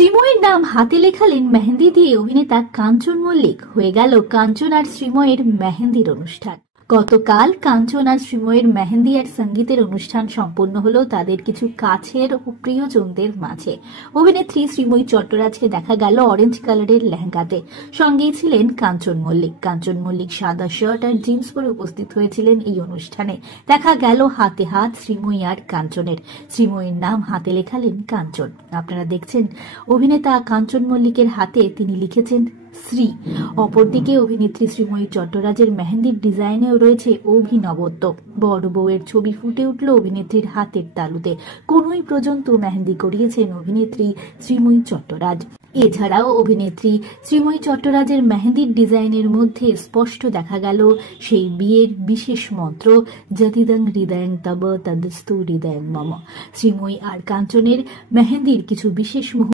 শ্রীময়ীর নাম হাতে লেখালেন মেহেন্দি দিয়ে অভিনেতা কাঞ্চন মল্লিক। হয়ে গেল কাঞ্চন আর শ্রীময়ীর মেহেন্দির অনুষ্ঠান। গতকাল কাঞ্চন আর শ্রীময়ীর মেহেন্দি আর সঙ্গীতের অনুষ্ঠান সম্পন্ন হলো তাদের কিছু কাছের ও প্রিয়জনদের মাঝে। অভিনেত্রী শ্রীময়ী চট্টরাজকে দেখা গেল অরেঞ্জ কালারের লেহেঙ্গাতে, সঙ্গেই ছিলেন কাঞ্চন মল্লিক। কাঞ্চন মল্লিক সাদা শার্ট আর জিন্স পরে উপস্থিত হয়েছিলেন এই অনুষ্ঠানে। দেখা গেল হাতে হাত শ্রীময়ী আর কাঞ্চনের। শ্রীময়ীর নাম হাতে লেখালেন কাঞ্চন। আপনারা দেখছেন অভিনেতা কাঞ্চন মল্লিকের হাতে তিনি লিখেছেন শ্রী। অপরদিকে অভিনেত্রী শ্রীময়ী চট্টরাজের মেহেন্দির ডিজাইনেও রয়েছে অভিনবত্ব। বড় বউয়ের ছবি ফুটে উঠল অভিনেত্রীর হাতের তালুতে। কোনোই পর্যন্ত মেহেন্দি করিয়েছেন অভিনেত্রী শ্রীময়ী চট্টরাজ। এছাড়াও অভিনেত্রী শ্রীময়ী চট্টরাজের মেহেন্দির ডিজাইনের মধ্যে স্পষ্ট দেখা গেল সেই বিয়ের বিশেষ মন্ত্র যদিদং হৃদয়ং তব তদস্তু হৃদয়ং মম। শ্রীময়ী আর কাঞ্চনের মেহেন্দির কিছু বিশেষ মুহূর্ত